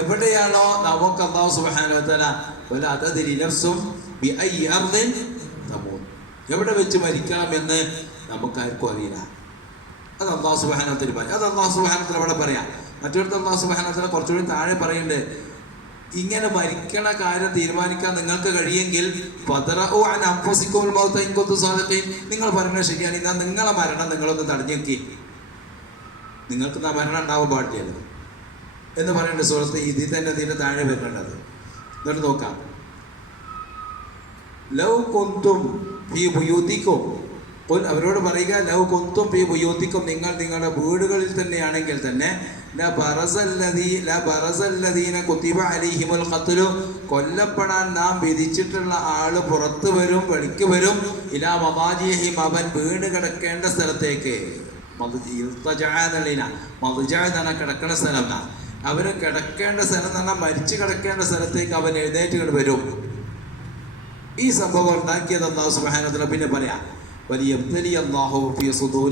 എവിടെയാണോ നമുക്ക് അല്ലാഹു സുബ്ഹാനഹു വ തആല വല തദ്രി നഫ്സും ബിഅയ്യി അർദിൻ തമൂത്, എവിടെ വെച്ച് മരിക്കണമെന്ന് നമുക്കാർക്കും അറിയില്ല. അത് അല്ലാഹു സുബ്ഹാനഹു വ തആല പറയും. അത് അല്ലാഹു സുബ്ഹാനഹു വ തആല ഇവിടെ പറയാം. മറ്റൊരിടത്ത് അല്ലാഹു സുബ്ഹാനഹു വ തആല കുറച്ചുകൂടി താഴെ പറയുന്നുണ്ട്, ഇങ്ങനെ മരിക്കണ കാര്യം തീരുമാനിക്കാൻ നിങ്ങൾക്ക് കഴിയെങ്കിൽ നിങ്ങൾ പറയുന്നത് ശരിയാണ്, എന്നാൽ നിങ്ങളെ മരണം നിങ്ങളൊന്ന് തടഞ്ഞു വെക്കി, നിങ്ങൾക്ക് മരണം ഉണ്ടാവാൻ പാടില്ലല്ലോ എന്ന് പറയേണ്ട സുഹൃത്ത് ഇതിൽ തന്നെ ഇതിന്റെ താഴെ വരുന്നുണ്ടത്. എന്നിട്ട് നോക്കാം, ലൗ കുന്തും ഫീ ബുയൂതിക്കും, അവരോട് പറയുക ലൗ കുന്തും ഫീ ബുയൂതിക്കും, നിങ്ങൾ നിങ്ങളുടെ വീടുകളിൽ തന്നെയാണെങ്കിൽ തന്നെ കൊല്ലപ്പെടാൻ നാം വിധിച്ചിട്ടുള്ള ആള് പുറത്തു വരും, വെളിക്ക് വരും. ഇലാ മദാജിഹിം, അവൻ വീണ് കിടക്കേണ്ട സ്ഥലത്തേക്ക്. കിടക്കേണ്ട സ്ഥലം, അവര് കിടക്കേണ്ട സ്ഥലം എന്ന് പറഞ്ഞാൽ മരിച്ചു കിടക്കേണ്ട സ്ഥലത്തേക്ക് അവൻ എഴുന്നേറ്റ് വരും. ഈ സംഭവം ഉണ്ടാക്കിയത് അല്ലാഹു സുബ്ഹാനഹു വ തആല പിന്നെ പറയാം, വലിയ അല്ലാഹു ഫീ സുദൂരി